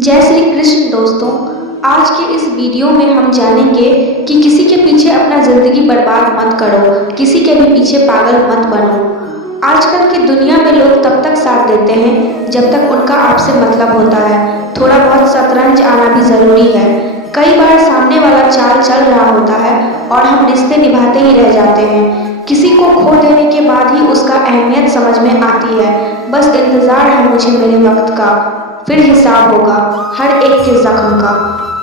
जय श्री कृष्ण दोस्तों। आज के इस वीडियो में हम जानेंगे कि किसी के पीछे अपना ज़िंदगी बर्बाद मत करो, किसी के भी पीछे पागल मत बनो। आजकल की दुनिया में लोग तब तक साथ देते हैं जब तक उनका आपसे मतलब होता है। थोड़ा बहुत शतरंज आना भी ज़रूरी है। कई बार सामने वाला चाल चल रहा होता है और हम रिश्ते निभाते ही रह जाते हैं। किसी को खो देने के बाद ही उसका अहमियत समझ में आती है। बस इंतज़ार है मुझे मेरे वक्त का, फिर हिसाब होगा हर एक के जख्म का।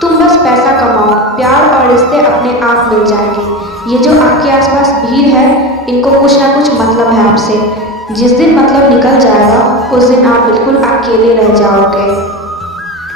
तुम बस पैसा कमाओ, प्यार और रिश्ते अपने आप मिल जाएंगे। ये जो आपके आसपास भीड़ है, इनको कुछ ना कुछ मतलब है आपसे। जिस दिन मतलब निकल जाएगा उस दिन आप बिल्कुल अकेले रह जाओगे।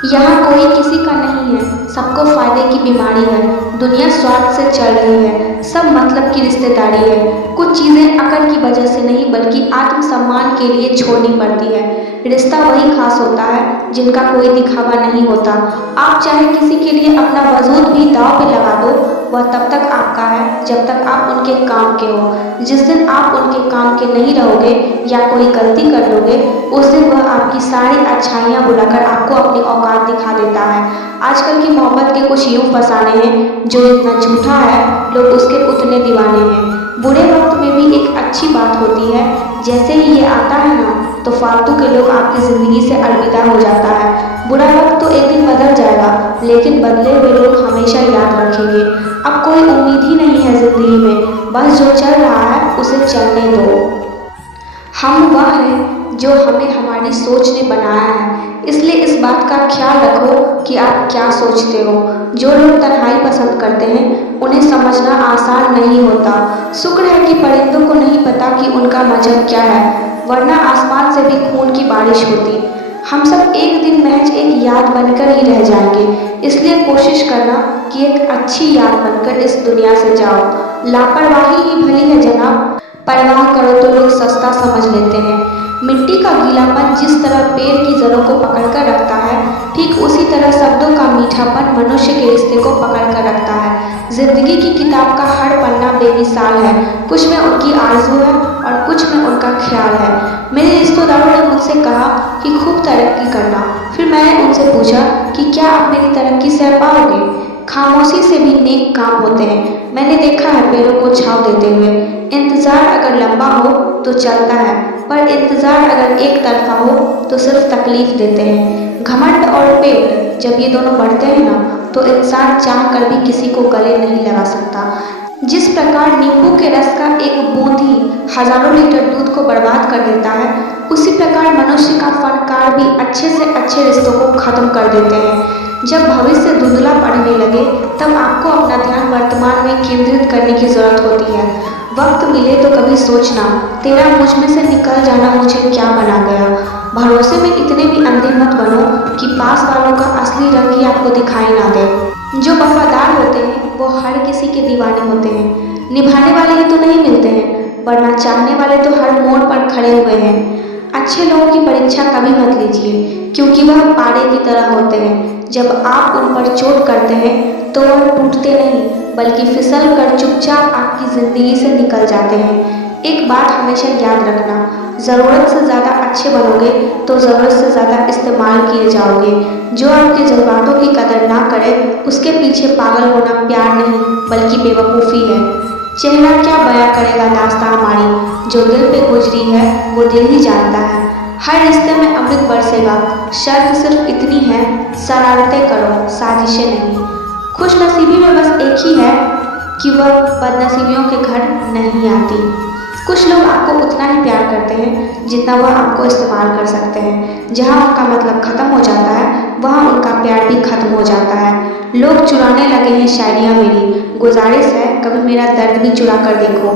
यहाँ कोई किसी का नहीं है, सबको फायदे की बीमारी है। दुनिया स्वार्थ से चल रही है, सब मतलब की रिश्तेदारी है। कुछ चीज़ें अकल की वजह से नहीं बल्कि आत्मसम्मान के लिए छोड़नी पड़ती है। रिश्ता वही खास होता है जिनका कोई दिखावा नहीं होता। आप चाहे किसी के लिए अपना वजूद भी दांव पे लगा दो, वह तब तक आपका है जब तक आप उनके काम के हो। जिस दिन आप उनके काम के नहीं रहोगे या कोई गलती कर दोगे, उस दिन वह आपकी सारी अच्छाइयाँ बुलाकर आपको अपनी औकात दिखा देता है। आजकल की मोहब्बत के कुछ यूँ फसाने हैं, जो इतना झूठा है लोग उसके उतने दीवाने हैं। बुरे वक्त में भी एक अच्छी बात होती है, जैसे ही ये आता है ना तो फालतू के लोग आपकी ज़िंदगी से अलविदा हो जाता है। बुरा वक्त तो एक दिन बदल जाएगा, लेकिन बदले हुए लोग हमेशा याद रखेंगे। अब कोई उम्मीद ही नहीं है ज़िंदगी में, बस जो चल रहा है उसे चलने दो। हम वह हैं जो हमें हमारी सोच ने बनाया है, इसलिए इस बात का ख्याल रखो कि आप क्या सोचते हो। जो लोग तन्हाई पसंद करते हैं उन्हें समझना आसान नहीं होता। शुक्र है कि परिंदों को नहीं पता कि उनका मजहब क्या है, वरना आसमान से भी खून की बारिश होती। हम सब एक दिन महज एक याद बनकर ही रह जाएंगे, इसलिए कोशिश करना कि एक अच्छी याद बनकर इस दुनिया से जाओ। लापरवाही ही भली है जनाब, परवाह करो तो लोग सस्ता समझ लेते हैं। मिट्टी का गीलापन जिस तरह पेड़ की जड़ों को पकड़कर रखता है, ठीक उसी तरह शब्दों का मीठापन मनुष्य के रिश्ते को पकड़कर रखता है। जिंदगी की किताब का हर पन्ना बेमिसाल है, कुछ में उनकी आरज़ू है और कुछ में उनका ख्याल है। मेरे रिश्तेदारों ने मुझसे कहा कि खूब तरक्की करना, फिर मैंने उनसे पूछा कि क्या आप मेरी तरक्की सह पाओगे। खामोशी से भी नेक काम होते हैं, मैंने देखा है पेड़ों को छांव देते हुए। इंतज़ार अगर लंबा हो तो चलता है, पर इंतज़ार अगर एक तरफा हो तो सिर्फ तकलीफ देते हैं। घमंड और पेट जब ये दोनों बढ़ते हैं ना, तो इंसान चाह कर भी किसी को गले नहीं लगा सकता। जिस प्रकार नींबू के रस का एक बूंद ही हजारों लीटर दूध को बर्बाद कर देता है, उसी प्रकार मनुष्य का फनकार भी अच्छे से अच्छे रिश्तों को खत्म कर देते हैं। जब भविष्य धुंधला पड़ने लगे, तब आपको अपना ध्यान वर्तमान में केंद्रित करने की जरूरत होती है। वक्त मिले तो कभी सोचना, तेरा मुझ में से निकल जाना मुझे क्या बना गया। भरोसे में इतने भी अंधे मत बनो कि पास वालों का असली रंग ही आपको दिखाई ना दे। जो वफादार होते हैं वो हर किसी के दीवाने होते हैं। निभाने वाले ही तो नहीं मिलते हैं, वरना चाहने वाले तो हर मोड़ पर खड़े हुए हैं। अच्छे लोगों की परीक्षा कभी मत लीजिए, क्योंकि वह पारे की तरह होते हैं। जब आप उन पर चोट करते हैं तो वह टूटते नहीं, बल्कि फिसल कर चुपचाप आपकी ज़िंदगी से निकल जाते हैं। एक बात हमेशा याद रखना, ज़रूरत से ज़्यादा अच्छे बनोगे तो ज़रूरत से ज़्यादा इस्तेमाल किए जाओगे। जो आपके जज्बातों की कदर ना करे, उसके पीछे पागल होना प्यार नहीं बल्कि बेवकूफ़ी है। चेहरा क्या बयां करेगा दास्तां हमारी, जो दिल पे गुजरी है वो दिल ही जानता है। हर रिश्ते में अमृत बरसेगा, शर्त सिर्फ इतनी है, शरारतें करो, साजिशें नहीं। खुशनसीबी में बस एक ही है कि वह बदनसीबियों के घर नहीं आती। कुछ लोग आपको उतना ही प्यार करते हैं जितना वह आपको इस्तेमाल कर सकते हैं। जहाँ उनका मतलब ख़त्म हो जाता है, वहाँ उनका प्यार भी ख़त्म हो जाता है। लोग चुराने लगे हैं शायरियाँ मेरी, गुजारिश है कभी मेरा दर्द भी चुरा कर देखो।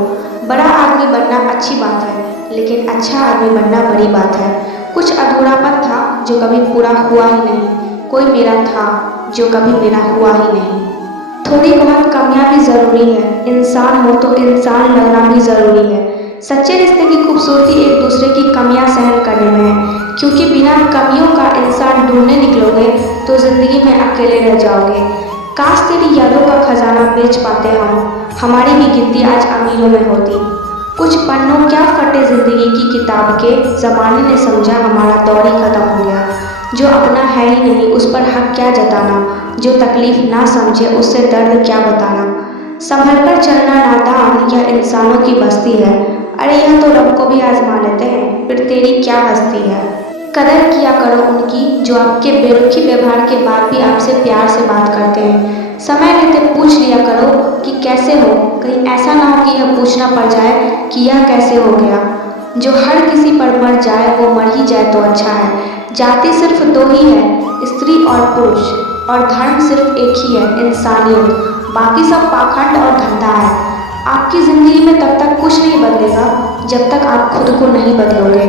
बड़ा आदमी बनना अच्छी बात है, लेकिन अच्छा आदमी बनना बड़ी बात है। कुछ अधूरापन था जो कभी पूरा हुआ ही नहीं, कोई मेरा था जो कभी मेरा हुआ ही नहीं। थोड़ी बहुत कमियां भी ज़रूरी है, इंसान हो तो इंसान लगना भी ज़रूरी है। सच्चे रिश्ते की खूबसूरती एक दूसरे की कमियां सहन करने में है, क्योंकि बिना कमियों का इंसान ढूंढने निकलोगे तो ज़िंदगी में अकेले रह जाओगे। काश तेरी यादों का खजाना बेच पाते हम, हमारी भी गिनती आज अमीरों में होती। कुछ पन्नों क्या फटे ज़िंदगी की किताब के, ज़माने ने समझा हमारा दौर ही ख़त्म हो गया। जो अपना है ही नहीं उस पर हक क्या जताना, जो तकलीफ ना समझे उससे दर्द क्या बताना। संभल कर चलना नादान यह इंसानों की बस्ती है, अरे यह तो रब को भी आजमा लेते हैं, फिर तेरी क्या हस्ती है। कदर किया करो उनकी जो आपके बेरुखी व्यवहार के बाद भी आपसे प्यार से बात करते हैं। समय लेते पूछ लिया करो कि कैसे हो, कहीं ऐसा ना हो कि यह पूछना पड़ जाए कि यह कैसे हो गया। जो हर किसी पर मर जाए वो मर ही जाए तो अच्छा है। जाति सिर्फ दो ही है, स्त्री और पुरुष, और धर्म सिर्फ एक ही है, इंसानियत। बाकी सब पाखंड और धंधा है। आपकी जिंदगी में तब तक कुछ नहीं बदलेगा जब तक आप खुद को नहीं बदलोगे।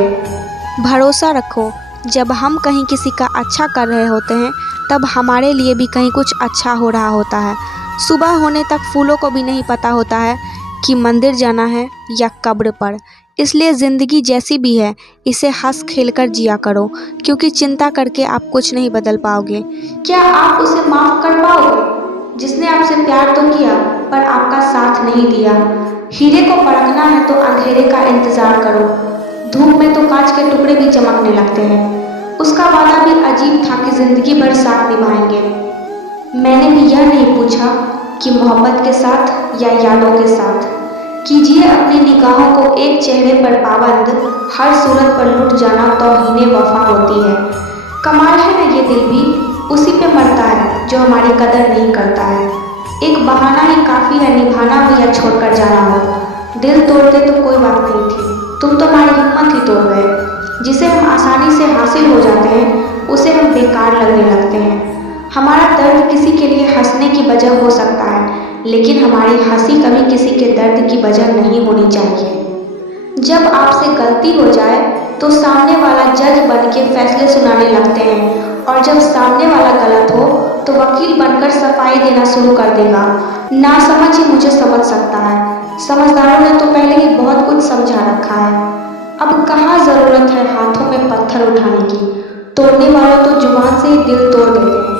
भरोसा रखो, जब हम कहीं किसी का अच्छा कर रहे होते हैं तब हमारे लिए भी कहीं कुछ अच्छा हो रहा होता है। सुबह होने तक फूलों को भी नहीं पता होता है कि मंदिर जाना है या कब्र पर। इसलिए ज़िंदगी जैसी भी है इसे हंस खेल कर जिया करो, क्योंकि चिंता करके आप कुछ नहीं बदल पाओगे। क्या आप उसे माफ कर पाओगे जिसने आपसे प्यार तो किया पर आपका साथ नहीं दिया। हीरे को परखना है तो अंधेरे का इंतजार करो, धूप में तो कांच के टुकड़े भी चमकने लगते हैं। उसका वादा भी अजीब था कि जिंदगी भर साथ निभाएंगे। मैंने भी यह नहीं पूछा कि मोहब्बत के साथ या यादों के साथ। कीजिए अपनी निगाहों को एक चेहरे पर पाबंद, हर सूरत पर लुट जाना तौहीने वफा होती है। कमाल है ना ये दिल भी उसी पे मरता है जो हमारी कदर नहीं करता है। एक बहाना ही काफ़ी है निभाना भी या छोड़कर जाना हो। दिल तोड़ते तो कोई बात नहीं थी, तुम तो हमारी हिम्मत ही तोड़ गए। जिसे हम आसानी से हासिल हो जाते हैं उसे हम बेकार लगने लगते हैं। हमारा दर्द किसी के लिए हंसने की वजह हो सकता है, लेकिन हमारी हंसी कभी किसी के दर्द की वजह नहीं होनी चाहिए। जब आपसे गलती हो जाए तो सामने वाला जज बन के फैसले सुनाने लगते हैं, और जब सामने वाला गलत हो तो वकील बनकर सफाई देना शुरू कर देगा। ना समझ ही मुझे समझ सकता है, समझदारों ने तो पहले ही बहुत कुछ समझा रखा है। अब कहाँ ज़रूरत है हाथों में पत्थर उठाने की, तोड़ने वालों तो जुबान से ही दिल तोड़ देते हैं।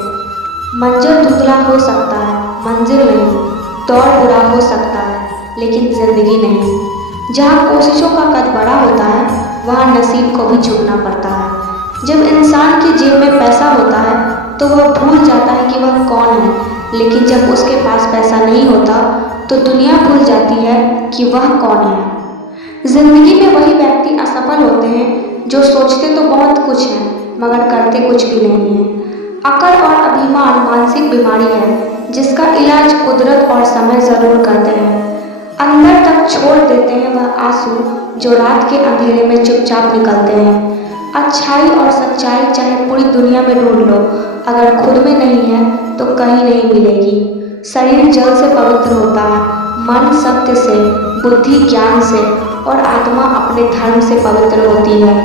मंजर धुंधला हो सकता है, मंजिल नहीं। दौर बुरा हो सकता है लेकिन ज़िंदगी नहीं। जहाँ कोशिशों का कद बड़ा होता है वहाँ नसीब को भी झुकना पड़ता है। जब इंसान की जेब में पैसा होता है तो वह भूल जाता है कि वह कौन है, लेकिन जब उसके पास पैसा नहीं होता तो दुनिया भूल जाती है कि वह कौन है। जिंदगी में वही व्यक्ति असफल होते हैं जो सोचते तो बहुत कुछ है मगर करते कुछ भी नहीं है। अकड़ और अभिमान मानसिक बीमारी है जिसका इलाज कुदरत और समय जरूर करते हैं। अंदर तक छोड़ देते हैं वह आंसू जो रात के अंधेरे में चुपचाप निकलते हैं। अच्छाई और सच्चाई चाहे पूरी दुनिया में ढूंढ लो, अगर खुद में नहीं है तो कहीं नहीं मिलेगी। शरीर जल से पवित्र होता है, मन सत्य से, बुद्धि ज्ञान से और आत्मा अपने धर्म से पवित्र होती है।